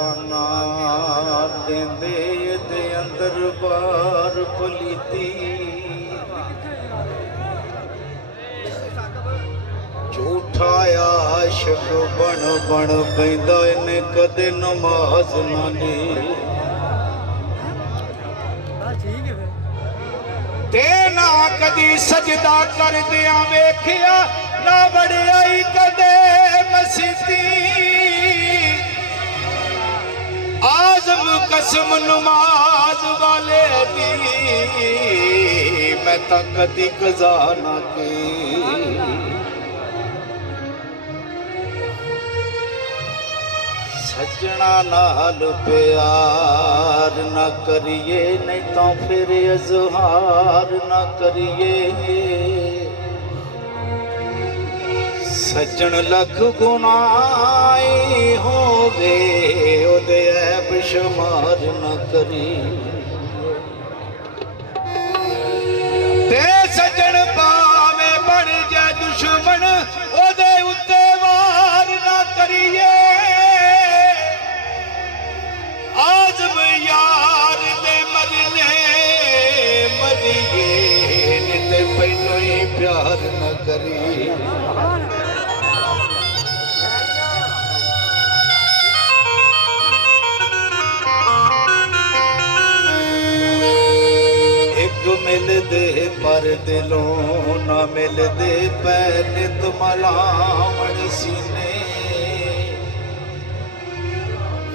ताना देंदे दे अंदर बार पलीती झूठा आशिक बन बन पैंदा इन्हें कदे नमाज ना ली ते ना कदी सजदा कर दिया वेखिया ना वड़ियाई कदे मसीती आज़म कसम नमाज वाले दी मैं तां कदी कज़ा ना की सजना नाल प्यार ना करिए नहीं तो फिर इज़हार ना करिए सजन लख गुनाही होवे ओदे ऐब शुमार ना करी ते सजन पावे बन जाए दुश्मन ओदे उत्ते वार ना करिए आज़म यार दे मरने मरिए निते पहलो ही प्यार न करी एक मिल दे पर दिलों ना मिल दे पैर तुमलावण सीने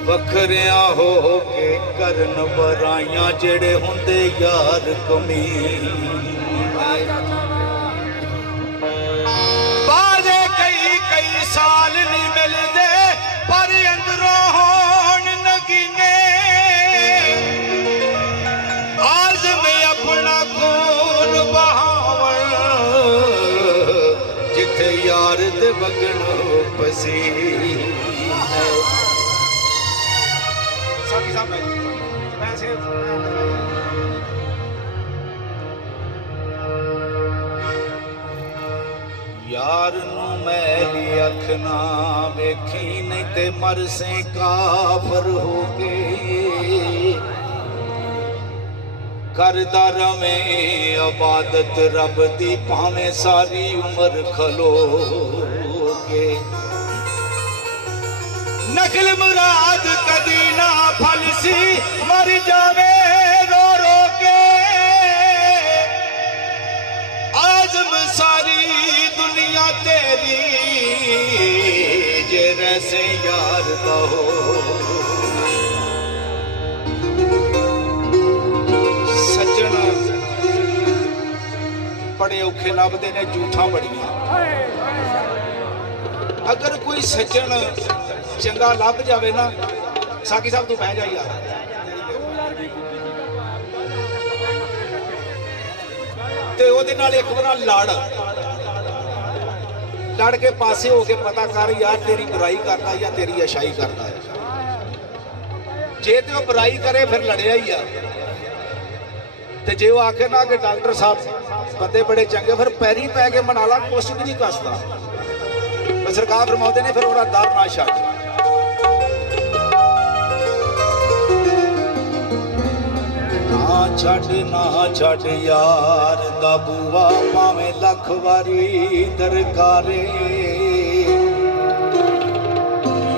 वखरिया हो के करन बराइयां जेड़े हुंदे यार कमी बाजे कई साल नहीं मिलदे पर अंदरों होन नगीने आज़म अपना खून बहावन जिथे यार दे बगन पसीने यार नू मैली अख ना वेखी नहीं ते मर से काफर हो गए करदा रवे इबादत रब दी भावें सारी उम्र खलो के नकल मुराद कदी ना फलसी मर जावे रो रो के आज़म सारी दुनिया तेरी जे रैसे यार दा हो सज्जन बड़े औखे लभदे ने झूठा बड़ियां अगर कोई सज्जन चंगा लभ जावे ना साकी साहब तू बह जा यार ते ओदे नाल एक बार लड़ के पासे हो के पता कर यार तेरी बुराई करता या तेरी अच्छाई करता है जे ते बुराई करे फिर लड़िया ही आ ते जे वो आखे ना कि डॉक्टर साहब बंदे बड़े चंगे फिर पैरी पै के मना ला कुछ भी नहीं कसता सरकार फरमाते ने फिर ओदा दर ना छड्ड ना छड़ यार दा बुआ भावें लख वारी दरकारे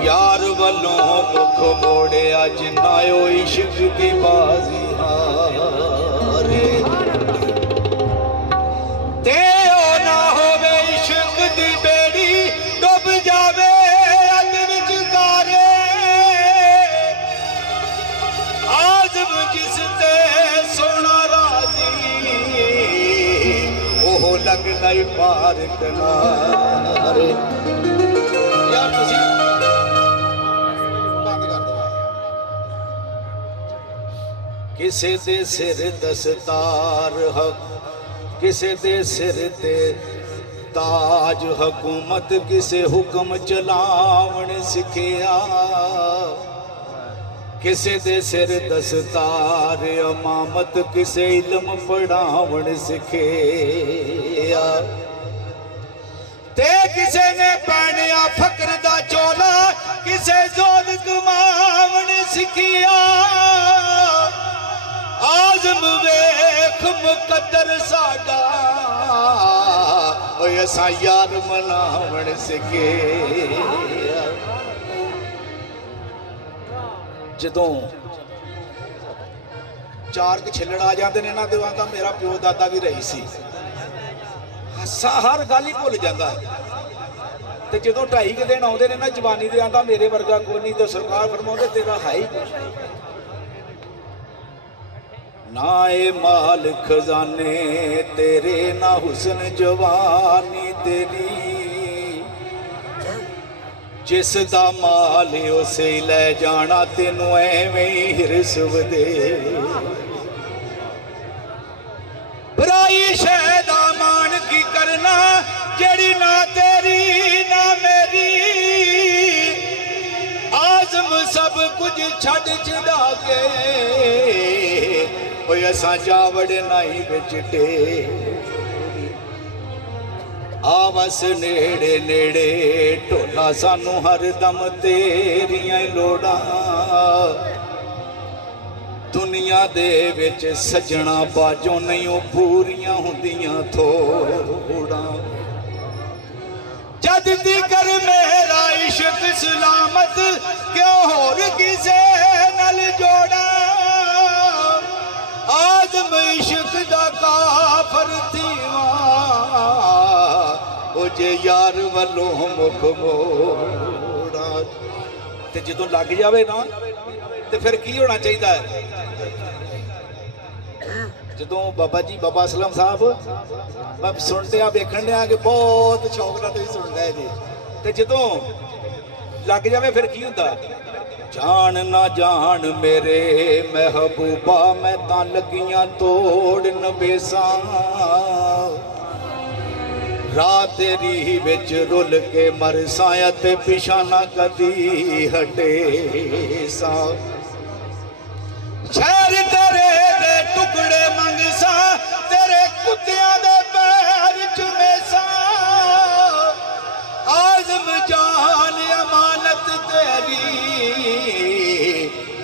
यार वलों मुख मोड़े अज नायो इश्क की बाजी हारे ते ओ ना होवे इश्क दी बेड़ी डुब जावे अग विच गारे आज़म जिस ते सोना राजी ओह लगदा ही पार किनारे यार तुसी बंद कर दो किसे दे सिर दस्तार हक किसे दे सिर ते ताज हुकूमत किसे हुक्म चलावण सिखिया किसे दे सिर दस्तार अमामत किसे इल्म पढ़ावण सिखिया ते किसे ने पहनिया फकर दा चोला किसे जोल कमावण किया आजम वेख मुकद्दर साडा ओए असा यार मनावण सके जदों चार के छिलड़ आ जाते ने ना तो आंदा मेरा प्यो दादा भी रही सी हासा हर गल ही भुल जाता ते जो 2.5 दिन आते ने ना जवानी दे आंदा मेरे वर्गा कोई नहीं तो सरकार फरमाउंदे तेरा है ही ना ए माल खजाने तेरे ना हुस्न जवानी तेरी जिस दा माल उसे ले जाना तेनू एवें ही हिरस वदे बुराई शैदा मान की करना जेड़ी ना तेरी ना मेरी आजम सब कुछ छड़ छड़ा के ओए असा जावड़ नहीं विच टेरी आवस नेड़े नेड़े ढोला सानू हर दम तेरियां लोड़ां दुनिया दे विच सजना बाजों नहीं पूरियां हुंदियां थोड़ा जद तिकर मेरा इश्क सलामत क्यों होर किसे नल जोड़ा आजम इश्क दा काफर थीवा ओ जे यार वालों मुख मोड़ा ते जदों लग जावे ना ते फिर की होना चाहिए जदों बाबा जी बाबा असलम साहब मैं सुनते वेखन दिया कि बहुत शौक नाल तुसीं सुनदा है जी ते जदों लग जावे फिर की हुंदा जान ना जान मेरे महबूबा मैं तां लगियां तोड़ नबेसां रात तेरी विच रुल के मरसाया ते पिछा ना कदी हटे सा शहर तेरे दे टुकड़े मंगसा तेरे कुत्तियां दे पैर चुमेसा आजम जान अमानत तेरी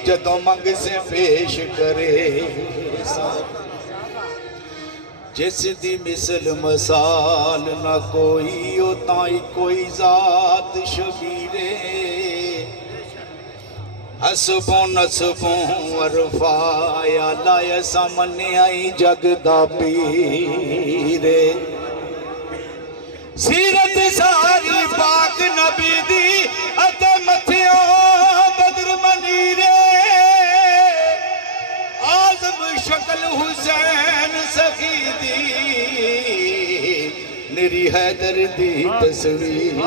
जदों मंग से पेश करे सा जिस दी मिसल मसाल ना कोई ओ ताई कोई जात शबीरे हसबों नसबों अरफाया लाया सामने आई जगदा पीरे सीरत सारी पाक नबी दी अते मथियों बदर मनीरे आजम शक्ल हुसैन सखी दी निरी हैदर दी तस्वीर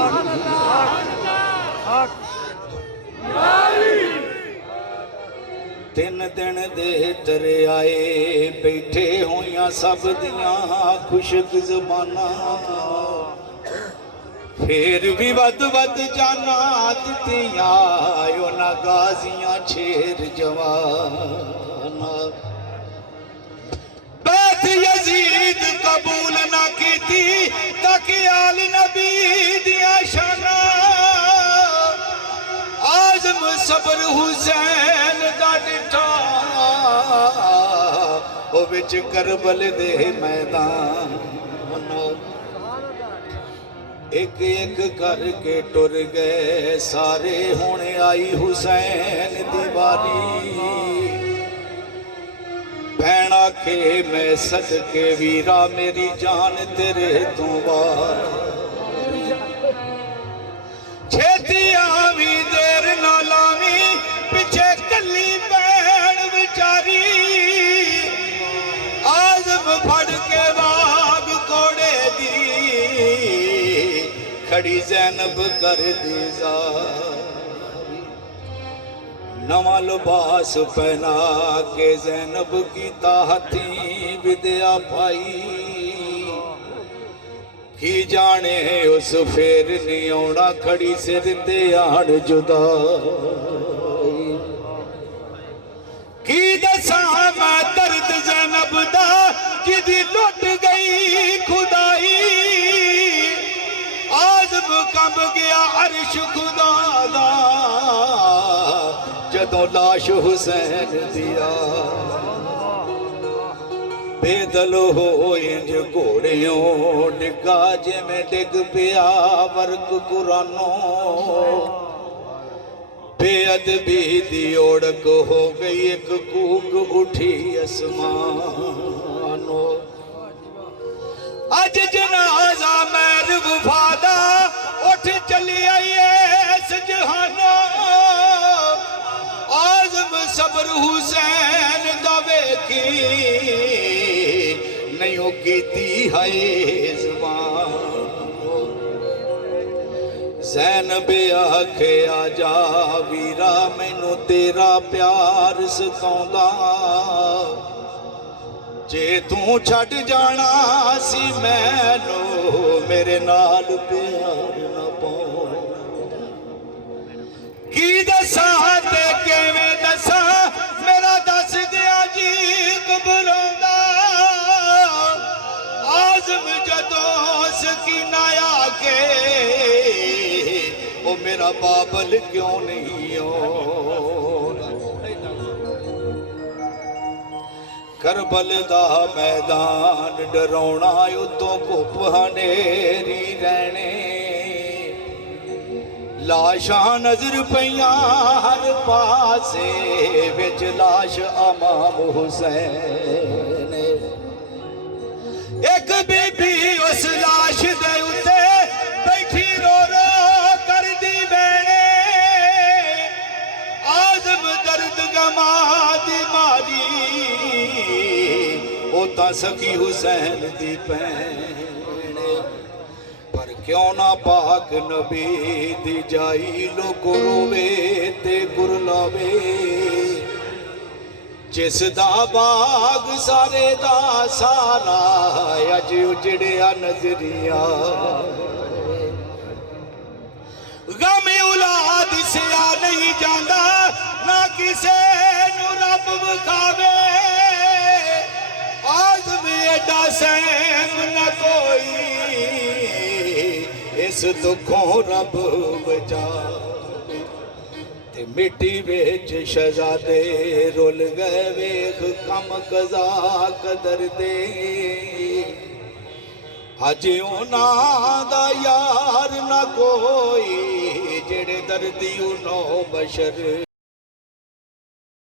तीन दिन दे तरे आए बैठे होइयां सब दियां खुशक ज़बाना फिर भी वद वद जाना दित्तियां उन्हां गाजियां शेर जवाना बैत यजीद कबूल ना कीती ताकि आल नबी दियां शाना आजम सबर हुसैन दा डिठा ओ विच करबल दे मैदान एक एक करके टुर गए सारे होने आई हुसैन दी बारी भैन आखे मैं सदके वीरा मेरी जान तेरे तो वारी छेती आवी देर ना लावी पिछे कली भैन विचारी आजम फड़ के बाग कोड़े दी खड़ी ज़ैनब कर दी ज़ारी नवा लिबास पहना के ज़ैनब की ताहती विद्या पाई की जाने उस फेर नहीं आना खड़ी सिर ते आड़ जुदा की दसा मैं दर्द ज़ैनब दा जिदी लुट गई खुदाई आज़म कंब गया अर्श खुदा दा जदों लाश हुसैन दिया बेदल हो इंज घोड़ियों डिगा जिमें डिग पिया वर्क कुरानो बेअदबी दी ओढ़क हो गई एक कूक उठी आसमानो अज जनाजा मैर वफादा उठ चली आई इस जहानो आज़म सब्र हुसैन दा वेखी नहीं कीती है ज़बान ज़ैनब आखे आजा वीरा मैनू तेरा प्यार सताउंदा जे तू छड़ जाना सी मैनू मेरे नाल प्यार न पाओ की दसा ते किवें दसा मेरा दस दिया जी घबराउंदा आज़म जदों सकीना आके ओ मेरा बाबल क्यों नहीं हो करबल दा मैदान डराउना उतों घुप हनेरी रहने लाशां नजर पईयां हर पासे विच लाश इमाम हुसैन एक बीबी उस लाश दे उत्ते बैठी रो रो करदी बैणे आज़म दर्द गमा दी मारी ओ तां सकी हुसैन दी भैण पर क्यों ना पाक नबी दी जाई लोग रोवे ते कुरलावे जिस दा बाग सारे दा सारा अज उजड़िया नजरिया गम औलाद सिया नहीं जांदा ना किसे नू रब विखावे आज़म एडा सहम न कोई इस दुखों रब बचा मिट्टी बेच शहजादे रुल गए वेख कम कजा कदर दे अज उन्हां दा यार ना कोई जेड़े दर्दी उनो बशर